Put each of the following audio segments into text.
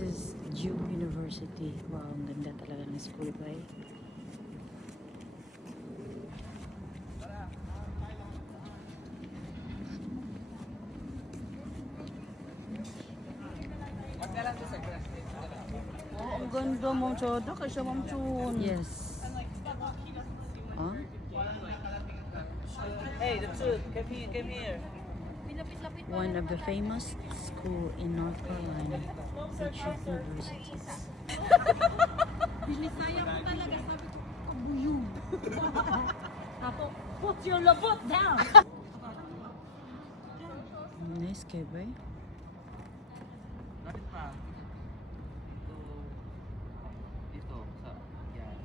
This is Duke University. Wow, ang ganda talaga ng school ba eh. Oh, ang ganda mong choda kasi Ma'am Chun. Yes. Huh? Hey, the truth. Come here. One of the famous school in North Carolina, Duke University. Binisaya mo talaga, sabi ko, kabuyog. Ako, put your labot down. Nice kay ba eh? Lapit pa. Ito, sa, yan.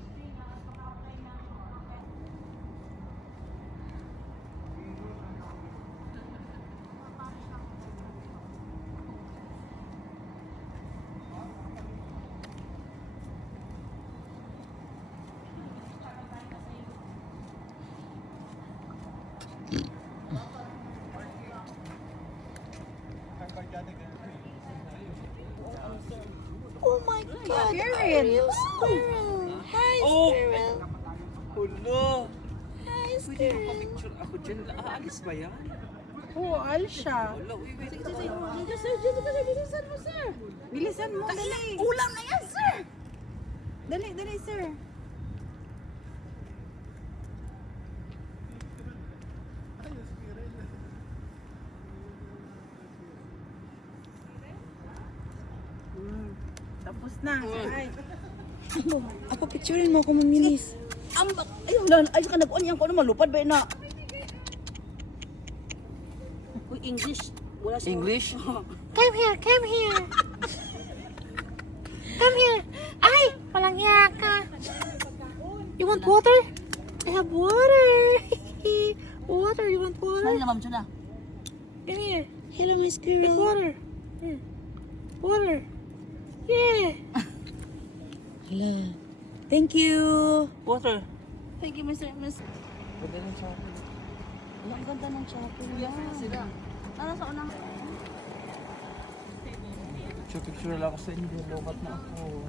Oh my God! A real squirrel! Hi, squirrel! Hulo! Hi, Pwede squirrel! magpa-picture ako dyan. Aalis ba yan? Oo, alis siya. Wala, wait. Bilisan mo, sir. Bilisan mo, dali. Ulam na yan, sir! Dali, sir. Tapos na. Ay. Apa picturein mo ako maminis. Ambak. Ayun lang. Ayun ka nag-on yan ko na malupad ba na. Uy, English. Wala siya. English? Come here. Come here. Ay, walang iya ka. You want water? I have water. Water, you want water? Saan na, Ma'am Chuna? Come here. Hello, my Take squirrel. water. Here. Water. Yeah. Hala. Thank you. Water. Thank you, Mr. Ganda ng chocolate. Ang ganda ng chocolate. Sila. Ano sa unang? Picture lang ako sa inyo. Lobat na ako.